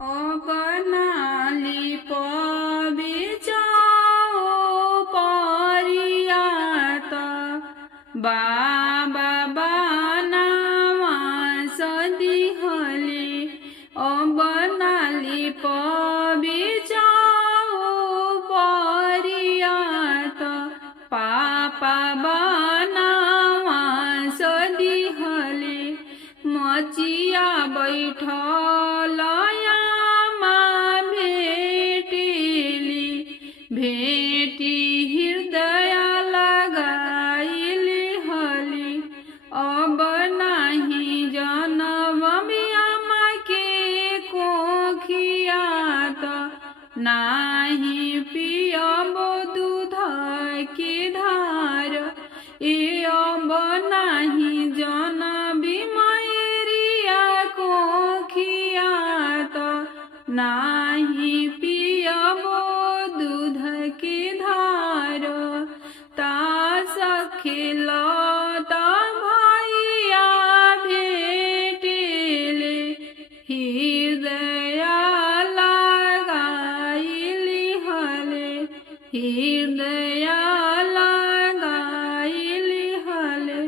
अपनाली पबिचाओ परियात बाबा बनावा सदिहले अपनाली पबिचाओ परियात पापा बनावा सदिहले मचिया बैठलयामा भेटिली भेटी हृदय लगाइली हली अब नाही जनम आमा के कोखियात नाही पियब दूध के धार ए अब नाही जनबी मैरिया कोखियात नाही पियब दूध के धार तास खेलत भैया भेटिले हृदय लगाइली हले हृदय लगाइली हले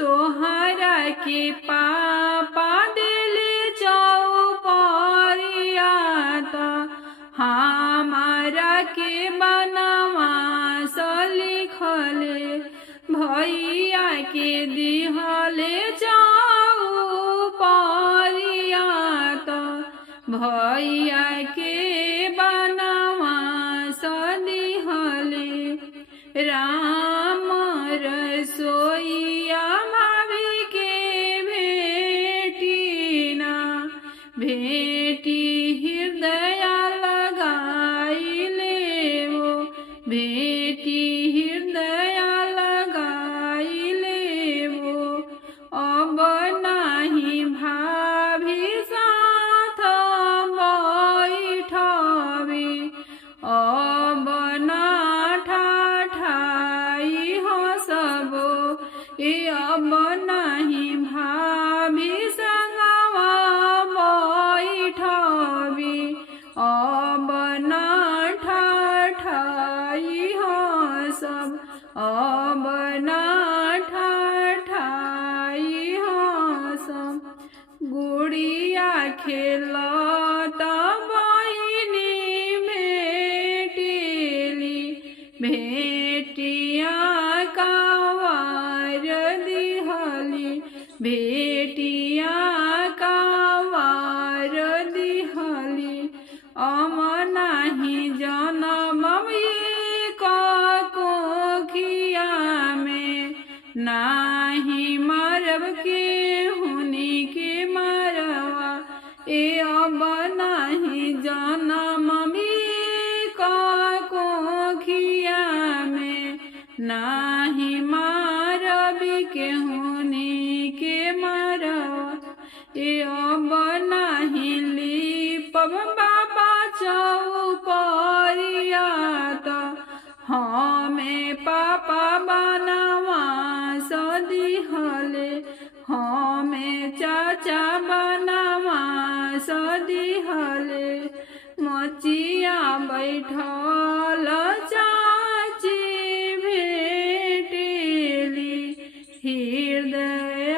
तोहरा के पापा दिले चौपरियात हमारा के बनवा लिखले भैया के दिहले चौपरियात भैया के बनवा दिहले राम रसोईया भाभी के भेटिना भेटी हृदय लगाइले वो भेटी हृदय लगाइले वो अब नाही भाभी साथ बैठबे अब ना ठाठाई हसबो ए अब नाही भाभी संगवा बैठबे अब ना ठाठाई हसब अब ना ठाठाई हसब गुड़िया खेलत बहिनी भेटिली भेटिया कावार दिहली भेटिया कावार दिहली नाही जनम कोखिया में नाही मरब के हुनी के मरवा ए अब नाही जनम कोखिया में नाही मरब के हुनी के मरवा ए अब नाही लिपब बाबा चौपरियात हमें पापा बनवा सदिहले हमें चाचा बनवा सदिहले मचिया बैठल चाची भेटिली हृदय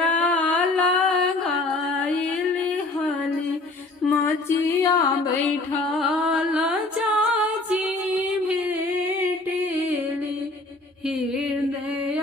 लगाइली हली मचिया बैठल चाची भेटिली हृदय